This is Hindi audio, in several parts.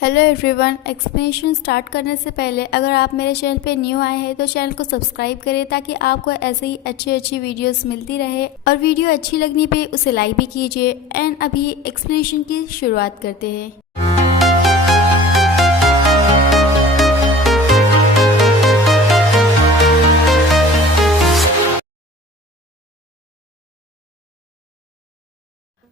हेलो एवरीवन, एक्सप्लेनेशन स्टार्ट करने से पहले अगर आप मेरे चैनल पे न्यू आए हैं तो चैनल को सब्सक्राइब करें ताकि आपको ऐसे ही अच्छी वीडियोस मिलती रहे और वीडियो अच्छी लगने पे उसे लाइक भी कीजिए। एंड अभी एक्सप्लेनेशन की शुरुआत करते हैं।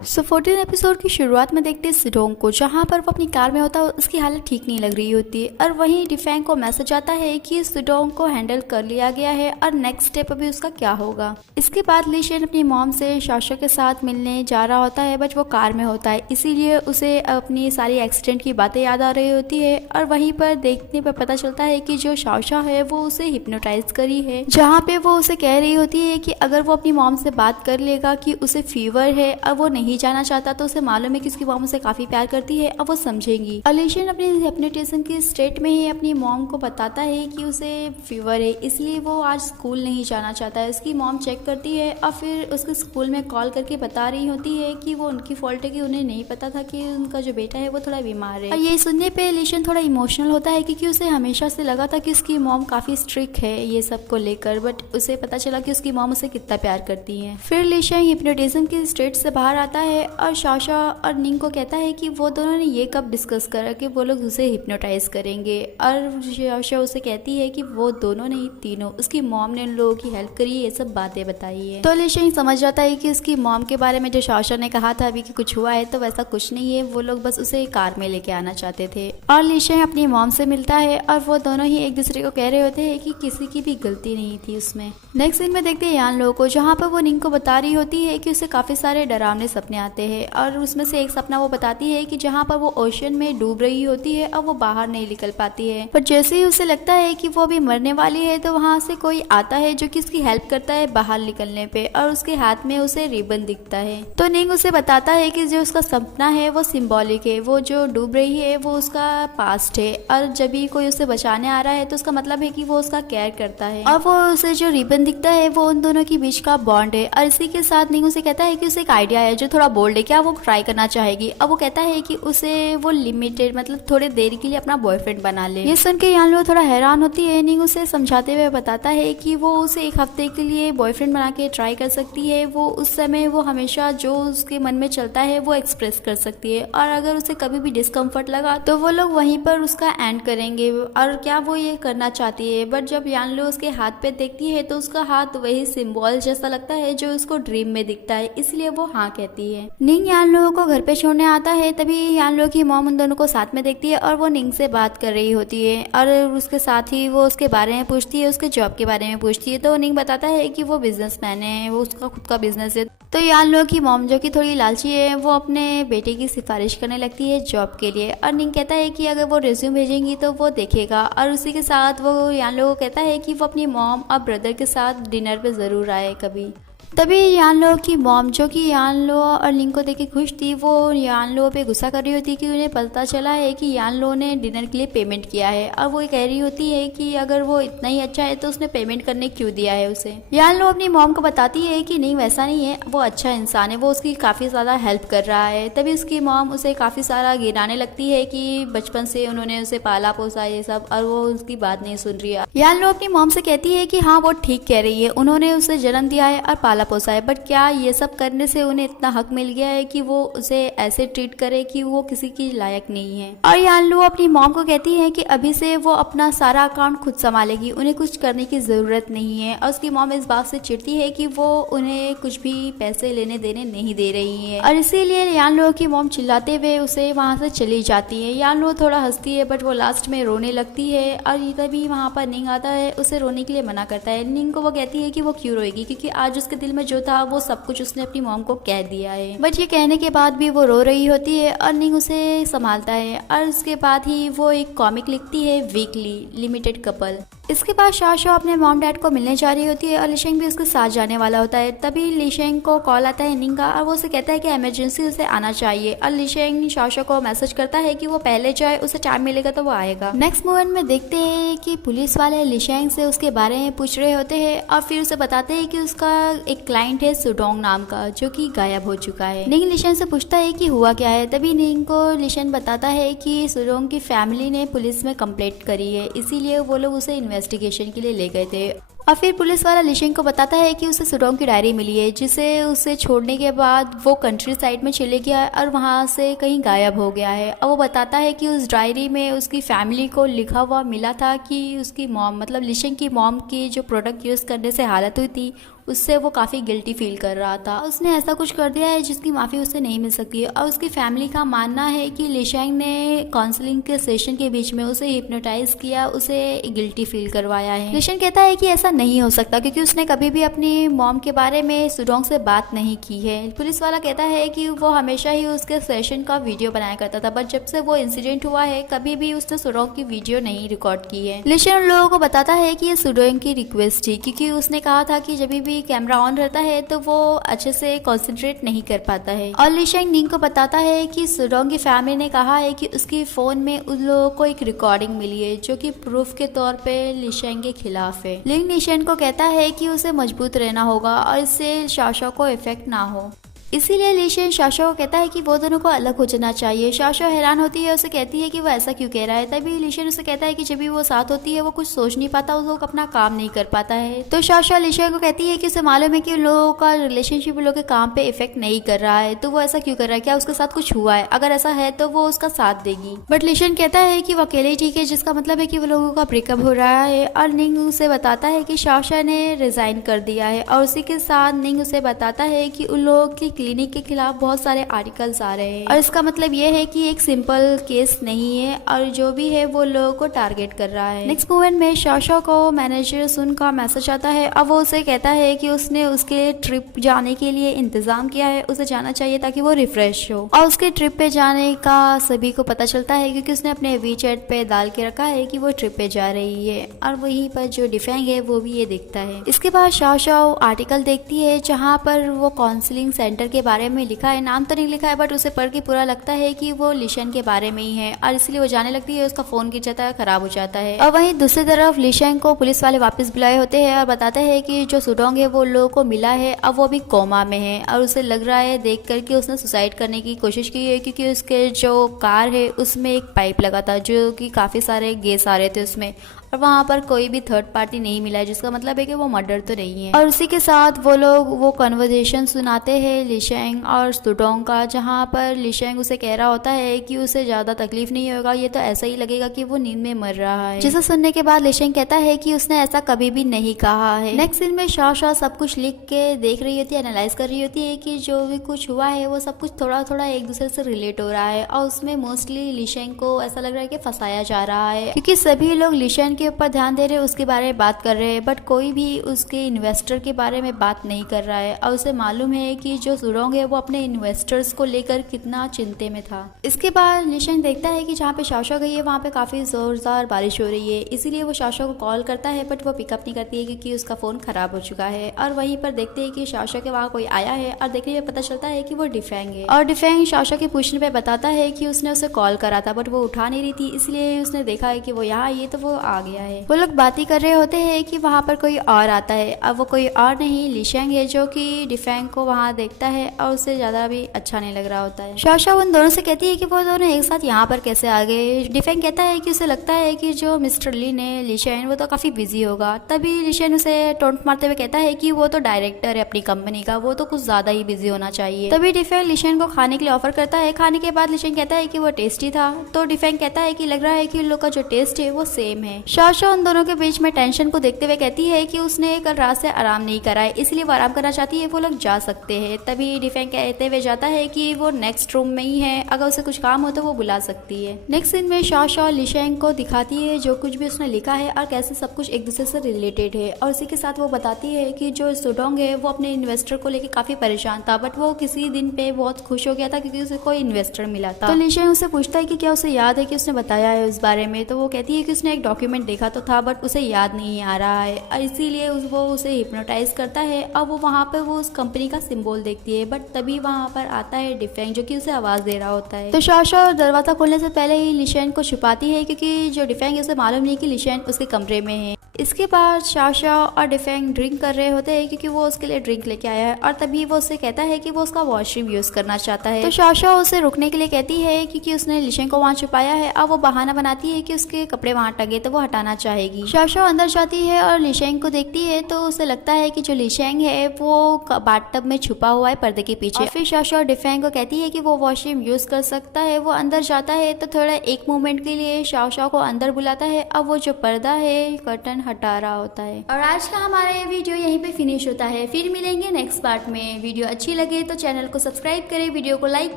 सो 14 एपिसोड की शुरुआत में देखते हैं सिडोंग को, जहाँ पर वो अपनी कार में होता है। उसकी हालत ठीक नहीं लग रही होती है और वहीं डिफेंग को मैसेज आता है कि सिडोंग को हैंडल कर लिया गया है और नेक्स्ट स्टेप अभी उसका क्या होगा। इसके बाद लीशन अपनी मॉम से शाशा के साथ मिलने जा रहा होता है, बट वो कार में होता है, इसीलिए उसे अपनी सारी एक्सीडेंट की बातें याद आ रही होती है। और वहीं पर देखने पर पता चलता है कि जो शाशा है वो उसे हिप्नोटाइज करी है, जहाँ पे वो उसे कह रही होती है कि अगर वो अपनी मॉम से बात कर लेगा कि उसे फीवर है और वो नहीं जाना चाहता तो उसे मालूम है कि उसकी मॉम उसे काफी प्यार करती है, अब वो समझेंगी। अलीशन अपनी हिप्नोटिज्म की स्टेट में ही अपनी मॉम को बताता है कि उसे फीवर है, इसलिए वो आज स्कूल नहीं जाना चाहता है। उसकी मॉम चेक करती है और फिर उसके स्कूल में कॉल करके बता रही होती है कि वो उनकी फॉल्ट है कि उन्हें नहीं पता था कि उनका जो बेटा है वो थोड़ा बीमार है। और ये सुनने पे अलीशन थोड़ा इमोशनल होता है क्योंकि उसे हमेशा से लगा था कि उसकी मॉम काफी स्ट्रिक्ट है ये सब को लेकर, बट उसे पता चला कि उसकी मॉम उसे कितना प्यार करती है। फिर अलीशन हिप्नोटिज्म की स्टेट से बाहर आता है और शाशा और निंग को कहता है कि वो दोनों ने ये कब डिस्कस करा कि वो लोग उसे हिप्नोटाइज करेंगे। और शाशा उसे कहती है कि वो दोनों नहीं तीनों, उसकी मॉम ने उन लोगों की हेल्प करी, ये सब बातें बताई है। तो अलीशन समझ जाता है कि उसकी मॉम के बारे में जो शाशा ने कहा था अभी कि कुछ हुआ है, तो वैसा कुछ नहीं है, वो लोग बस उसे कार में लेके आना चाहते थे। और अलीशन अपनी मॉम से मिलता है और वो दोनों ही एक दूसरे को कह रहे होते हैं कि किसी की भी गलती नहीं थी उसमें। नेक्स्ट सीन में देखते हैं यान लोगों को, जहाँ पर वो निंग को बता रही होती है कि उसे काफी सारे डरावने सपने आते हैं और उसमें से एक सपना वो बताती है कि जहाँ पर वो ओशन में डूब रही होती है और वो बाहर नहीं निकल पाती है, पर जैसे ही उसे लगता है कि वो अभी मरने वाली है तो वहाँ से कोई आता है जो कि उसकी हेल्प करता है बाहर निकलने पे, और उसके हाथ में उसे रिबन दिखता है। तो निंग उसे बताता है कि जो उसका सपना है वो सिंबॉलिक है, वो जो डूब रही है वो उसका पास्ट है और जब भी कोई उसे बचाने आ रहा है तो उसका मतलब है कि वो उसका केयर करता है। और वो उसे जो रिबन दिखता है वो उन दोनों के बीच का बॉन्ड है। और इसी के साथ निंग उसे कहता है कि उसे एक आइडिया है जो थोड़ा बोल्ड है, क्या वो ट्राई करना चाहेगी। अब वो कहता है कि उसे वो लिमिटेड मतलब थोड़े देर के लिए अपना बॉयफ्रेंड बना ले। ये सुन के यहाँ लोग थोड़ा हैरान होती है। निंग उसे समझाते हुए बताता है कि वो उसे एक हफ्ते के लिए बॉयफ्रेंड बना के ट्राई कर सकती है। वो उस समय वो हमेशा जो उसके मन में चलता है वो एक्सप्रेस कर सकती है, और अगर उसे कभी भी डिस्कम्फर्ट लगा तो वो लोग वहीं पर उसका एंड करेंगे। और क्या वो ये करना चाहती है, बट जब यान लो उसके हाथ पे देखती है तो उसका हाथ वही सिंबल जैसा लगता है जो उसको ड्रीम में दिखता है, इसलिए वो हाँ कहती है। निंग यान लोगों को घर पे छोड़ने आता है, तभी यान लोगों की मॉम उन दोनों को साथ में देखती है और वो निंग से बात कर रही होती है और उसके साथ ही वो उसके बारे में पूछती है, उसके जॉब के बारे में पूछती है। तो निंग बताता है कि वो बिजनेसमैन है, वो उसका खुद का बिजनेस है। तो यान लोगों की मॉम जो कि थोड़ी लालची है वो अपने बेटे की सिफारिश करने लगती है जॉब के लिए, और निंग कहता है कि अगर वो रिज्यूम भेजेंगी तो वो देखेगा। और उसी के साथ वो यान लोगों को कहता है कि वो अपनी मॉम और ब्रदर के साथ डिनर पे जरूर आए कभी। तभी यान लो की मॉम जो कि यान लो और निंग को देख के खुश थी, वो यान लो पे गुस्सा कर रही होती कि उन्हें पता चला है कि यान लो ने डिनर के लिए पेमेंट किया है, और वो कह रही होती है कि अगर वो इतना ही अच्छा है तो उसने पेमेंट करने क्यों दिया है उसे। यान लो अपनी मॉम को बताती है कि नहीं वैसा नहीं है, वो अच्छा इंसान है, वो उसकी काफी ज्यादा हेल्प कर रहा है। तभी उसकी मॉम उसे काफी सारा गिराने लगती है कि बचपन से उन्होंने उसे पाला पोसा ये सब, और वो उसकी बात नहीं सुन रही है। यान लो अपनी मॉम से कहती है कि हाँ वो ठीक कह रही है, उन्होंने उसे जन्म दिया है और पाला पोसा है, बट क्या ये सब करने से उन्हें इतना हक मिल गया है कि वो उसे ऐसे ट्रीट करे कि वो किसी की लायक नहीं है। और यान लू अपनी मॉम को कहती है कि अभी से वो अपना सारा अकाउंट खुद संभालेगी, उन्हें कुछ करने की जरूरत नहीं है। और उसकी मॉम इस बात से चिढ़ती है कि वो उन्हें कुछ भी पैसे लेने देने नहीं दे रही है, और इसीलिए यान लो की मॉम चिल्लाते हुए उसे वहां से चली जाती है। यान लो थोड़ा हंसती है बट वो लास्ट में रोने लगती है, और तभी वहां पर निंग आता है, उसे रोने के लिए मना करता है। निंग को वो कहती है कि वो क्यों रोएगी, क्योंकि आज उसके दिल में जो था वो सब कुछ उसने अपनी मॉम को कह दिया है। बट ये कहने के बाद भी वो रो रही होती है और निंग उसे संभालता है, और उसके बाद ही वो एक कॉमिक लिखती है वीकली लिमिटेड कपल। इसके बाद शाशो अपने मॉम डैड को मिलने जा रही होती है और लिशेंग भी उसके साथ जाने वाला होता है। तभी लिशेंग को कॉल आता है निंग का और वो उसे कहता है कि इमरजेंसी उसे आना चाहिए और लिशेंग शाशो को मैसेज करता है कि वो पहले जाए, उसे टाइम मिलेगा तो वो आएगा। नेक्स्ट मोमेंट में देखते हैं कि पुलिस वाले लिशेंग से उसके बारे में पूछ रहे होते हैं और फिर उसे बताते हैं कि उसका एक क्लाइंट है सुडोंग नाम का, जो कि गायब हो चुका है। निंग लिशेंग से पूछता है कि हुआ क्या है। तभी निंग को लिशेंग बताता है कि सुडोंग की फैमिली ने पुलिस में कंप्लेंट करी है, इसीलिए वो लोग उसे इन्वेस्टिगेशन के लिए ले गए थे। और फिर पुलिस वाला लिशेंग को बताता है कि उसे सुडोंग की डायरी मिली है, जिसे उसे छोड़ने के बाद वो कंट्री साइड में चले गया और वहाँ से कहीं गायब हो गया है। और वो बताता है कि उस डायरी में उसकी फैमिली को लिखा हुआ मिला था कि उसकी मॉम, मतलब लिशेंग की मॉम की जो प्रोडक्ट यूज़ करने से हालत हुई थी, उससे वो काफ़ी गिल्टी फील कर रहा था। उसने ऐसा कुछ कर दिया है जिसकी माफ़ी उसे नहीं मिल सकती है। और उसकी फैमिली का मानना है कि लिशेंग ने काउंसलिंग के सेशन के बीच में उसे हिप्नोटाइज किया, उसे गिल्टी फील करवाया है। लिशेंग कहता है कि ऐसा नहीं हो सकता क्योंकि उसने कभी भी अपनी मॉम के बारे में सुडोंग से बात नहीं की है। पुलिस वाला कहता है कि वो हमेशा ही उसके सेशन का वीडियो बनाया करता था, बट जब से वो इंसिडेंट हुआ है कभी भी उसने सुडोंग की वीडियो नहीं रिकॉर्ड की है। लिशेंग उन लोगों को बताता है कि ये सुडोंग की रिक्वेस्ट थी, क्योंकि उसने कहा था कि जब भी कैमरा ऑन रहता है तो वो अच्छे से कंसंट्रेट नहीं कर पाता है। और लिशेंग निंग को बताता है कि सुडोंग की फैमिली ने कहा है कि उसकी फोन में उन लोगों को एक रिकॉर्डिंग मिली है जो कि प्रूफ के तौर पे लिशेंग के खिलाफ है। लिंग लिशेंग को कहता है कि उसे मजबूत रहना होगा और इससे शाशो को इफेक्ट ना हो, इसीलिए लिशेंग शाशो को कहता है कि वो दोनों को अलग हो जाना चाहिए। शाशो हैरान होती है, उसे कहती है कि वो ऐसा क्यों कह रहा है। तभी लिशेंग उसे कहता है कि जब भी वो साथ होती है वो कुछ सोच नहीं पाता, वो अपना काम नहीं कर पाता है। तो शाशो लिशेंग को कहती है कि उसे मालूम है कि उन लोगों का रिलेशनशिप उन लोगों के काम पे इफेक्ट नहीं कर रहा है, तो वो ऐसा क्यों कर रहा है, क्या उसके साथ कुछ हुआ है, अगर ऐसा है तो वो उसका साथ देगी। बट लिशेंग कहता है कि वो अकेले ही ठीक है, जिसका मतलब है कि वो लोगों का ब्रेकअप हो रहा है। और निंग उसे बताता है कि शाशो ने रिजाइन कर दिया है और उसी के साथ निंग उसे बताता है कि उन लोगों की क्लिनिक के खिलाफ बहुत सारे आर्टिकल्स आ रहे हैं और इसका मतलब ये है कि एक सिंपल केस नहीं है और जो भी है वो लोगों को टारगेट कर रहा है। नेक्स्ट मोमेंट में शाशो को मैनेजर सुन का मैसेज आता है और वो उसे कहता है कि उसने उसके ट्रिप जाने के लिए इंतजाम किया है, उसे जाना चाहिए ताकि वो रिफ्रेश हो। और उसके ट्रिप पे जाने का सभी को पता चलता है क्योंकि उसने अपने वीचैट पे डाल के रखा है कि वो ट्रिप पे जा रही है और वहीं पर जो डिफेंग है वो भी ये देखता है। इसके बाद शाशो आर्टिकल देखती है जहाँ पर वो काउंसलिंग सेंटर के बारे में लिखा है, नाम तो नहीं लिखा है बट उसे पढ़ के पूरा लगता है कि वो लिशेंग के बारे में ही है और इसलिए वो जाने लगती है, उसका फोन गिर जाता है, खराब हो जाता है। और वहीं दूसरी तरफ लिशेंग को पुलिस वाले वापस बुलाए होते हैं और बताते हैं कि जो सुडोंग है वो लोगों को मिला है, अब वो भी कोमा में है और उसे लग रहा है देख कर कि उसने सुसाइड करने की कोशिश की है क्योंकि उसके जो कार है उसमें एक पाइप लगा था जो कि काफी सारे गैस आ रहे थे उसमें और वहाँ पर कोई भी थर्ड पार्टी नहीं मिला है, जिसका मतलब है कि वो मर्डर तो नहीं है। और उसी के साथ वो लोग वो कन्वर्सेशन सुनाते हैं लिशेंग और सुडोंग का, जहाँ पर लिशेंग उसे कह रहा होता है कि उसे ज्यादा तकलीफ नहीं होगा, ये तो ऐसा ही लगेगा कि वो नींद में मर रहा है। जिसे सुनने के बाद लिशेंग कहता है कि उसने ऐसा कभी भी नहीं कहा है। नेक्स्ट सीन में शाशा सब कुछ लिख के देख रही होती है, एनालाइज कर रही होती है कि जो भी कुछ हुआ है वो सब कुछ थोड़ा थोड़ा एक दूसरे से रिलेट हो रहा है और उसमें मोस्टली लिशेंग को ऐसा लग रहा है कि फंसाया जा रहा है क्योंकि सभी लोग लिशेंग के ऊपर ध्यान दे रहे हैं, उसके बारे में बात कर रहे हैं बट कोई भी उसके इन्वेस्टर के बारे में बात नहीं कर रहा है और उसे मालूम है कि जो सुडोंग है वो अपने इन्वेस्टर्स को लेकर कितना चिंते में था। इसके बाद लिशेंग देखता है कि जहाँ पे शाशा गई है वहाँ पे काफी जोरदार बारिश हो रही है, इसीलिए वो शाशा को कॉल करता है बट वो पिकअप नहीं करती है क्योंकि उसका फोन खराब हो चुका है। और वहीं पर देखते हैं कि शाशा के वहाँ कोई आया है और देखने में पता चलता है कि वो डिफेंग है और डिफेंग शाशा के पूछने पे बताता है कि उसने उसे कॉल करा था बट वो उठा नहीं रही थी, इसलिए उसने देखा है कि वो यहाँ आई है तो वो आ गया है। वो लोग बात ही कर रहे होते हैं कि वहाँ पर कोई और आता है, अब वो कोई और नहीं लिशेंग है जो कि डिफेंग को वहाँ देखता है और उसे ज्यादा भी अच्छा नहीं लग रहा होता है। शाशा उन दोनों से कहती है कि वो दोनों एक साथ यहाँ पर कैसे आ गए। डिफेंग कहता है कि उसे लगता है कि जो मिस्टर ली ने लिशेंग वो तो काफी बिजी होगा। तभी लिशेंग उसे टोंट मारते हुए कहता है कि वो तो डायरेक्टर है अपनी कंपनी का, वो तो कुछ ज्यादा ही बिजी होना चाहिए। तभी डिफेंग लिशेंग को खाने के लिए ऑफर करता है। खाने के बाद लिशेंग कहता है कि वो टेस्टी था, तो डिफेंग कहता है कि लग रहा है कि उन लोग का जो टेस्ट है वो सेम है। शाशा उन दोनों के बीच में टेंशन को देखते हुए कहती है कि उसने कल रात से आराम नहीं करा है, इसलिए वो आराम करना चाहती है, वो लोग जा सकते हैं। तभी डिफेंग कहते हुए जाता है कि वो नेक्स्ट रूम में ही है, अगर उसे कुछ काम हो तो वो बुला सकती है। नेक्स्ट सीन में शाशा लिशेंग को दिखाती है जो कुछ भी उसने लिखा है और कैसे सब कुछ एक दूसरे से रिलेटेड है और इसी के साथ वो बताती है कि जो सुडोंग है वो अपने इन्वेस्टर को लेकर काफी परेशान था बट वो किसी दिन पे बहुत खुश हो गया था क्योंकि उसे कोई इन्वेस्टर मिला था। तो लिशेंग उससे पूछता है कि क्या उसे याद है कि उसने बताया है उस बारे में, तो वो कहती है कि उसने एक डॉक्यूमेंट मोमेंट देखा तो था बट उसे याद नहीं आ रहा है और इसीलिए वो उसे हिप्नोटाइज करता है। अब वो वहाँ पे वो उस कंपनी का सिंबल देखती है बट तभी वहाँ पर आता है डिफेंग जो कि उसे आवाज दे रहा होता है। तो शाओ दरवाजा खोलने से पहले ही लिशेन को छुपाती है क्योंकि जो डिफेंग उसे मालूम नहीं कि लिशेन उसके कमरे में है। इसके बाद शाओ और डिफेंग ड्रिंक कर रहे होते हैं क्योंकि वो उसके लिए ड्रिंक लेके आया है और तभी वो उससे कहता है कि वो उसका वॉशरूम यूज करना चाहता है। तो शाओ उसे रुकने के लिए कहती है क्योंकि उसने लिशेन को वहाँ छुपाया है। अब वो बहाना बनाती है कि उसके कपड़े वहाँ टंगे तो वो हटाना चाहेगी। शाओ अंदर जाती है और लिशेंग को देखती है तो उसे लगता है कि जो लिशेंग है वो बाथटब में छुपा हुआ है पर्दे के पीछे। और फिर शाओ डिफेंग को कहती है कि वो वॉशरूम यूज कर सकता है। वो अंदर जाता है तो थोड़ा एक मोमेंट के लिए शाओ को अंदर बुलाता है। अब वो जो पर्दा है कर्टन हटा रहा होता है। और आज का हमारा ये वीडियो यहीं पे फिनिश होता है। फिर मिलेंगे नेक्स्ट पार्ट में। वीडियो अच्छी लगे तो चैनल को सब्सक्राइब करें, वीडियो को लाइक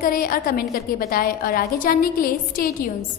करें और कमेंट करके बताएं और आगे जानने के लिए स्टे ट्यून्स।